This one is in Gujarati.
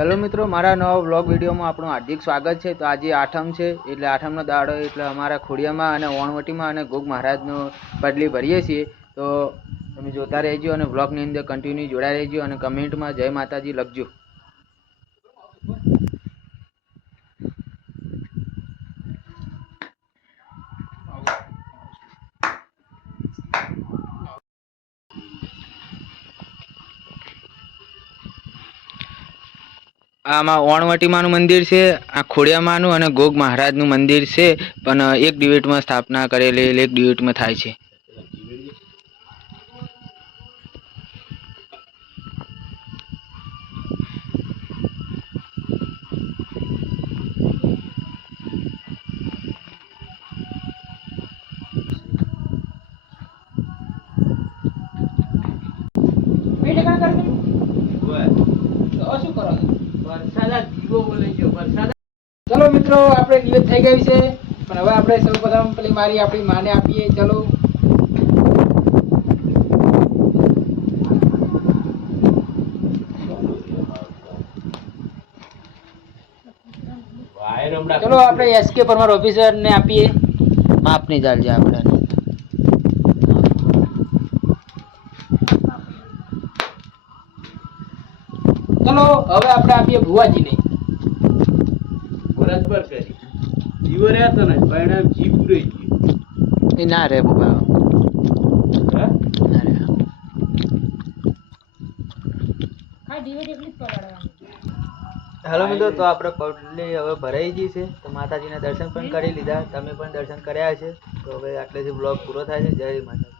હેલો મિત્રો, મારા નવા બ્લોગ વિડીયોમાં આપણું હાર્દિક સ્વાગત છે. તો આજે આઠમ છે, એટલે આઠમનો દાડો એટલે અમારા ખોડિયામાં અને ઓણવટીમાં અને ગોગ મહારાજનો બદલી ભરીએ છીએ. તો તમે જોતા રહેજો અને બ્લોગની અંદર કન્ટિન્યુ જોડાઈ રહેજો અને કમેન્ટમાં જય માતાજી લખજો. આમાં ઓણવટીમાનું મંદિર છે, આ ખોડિયામાનું અને ગોગ મહારાજનું મંદિર છે, પણ એક ડિબેટમાં સ્થાપના કરેલી એક ડિબેટમાં થાય છે. ચલો મિત્રો આપણે નિવેદ થઈ ગઈ છે પણ હવે આપણે સૌ પ્રથમ પેલી મારી આપણી માને આપીએ ચલો. ચલો આપણે એસકે પરમાર ઓફિસર ને આપીએ માપની ચાલજે આપણે ચલો હવે આપણે આપીએ ભુવાજીને. બરાબર કરી. જીવો રહ્યા હતા ને પરિણામ જી પૂરે એ ના રે બાબા. હા? ના રે. હેલો મિત્રો તો આપણે પગલે હવે ભરાઈ ગઈ છે. તો માતાજીના દર્શન પણ કરી લીધા. તમે પણ દર્શન કર્યા છે તો હવે આટલેથી બ્લોગ પૂરો થાય છે. જય માતા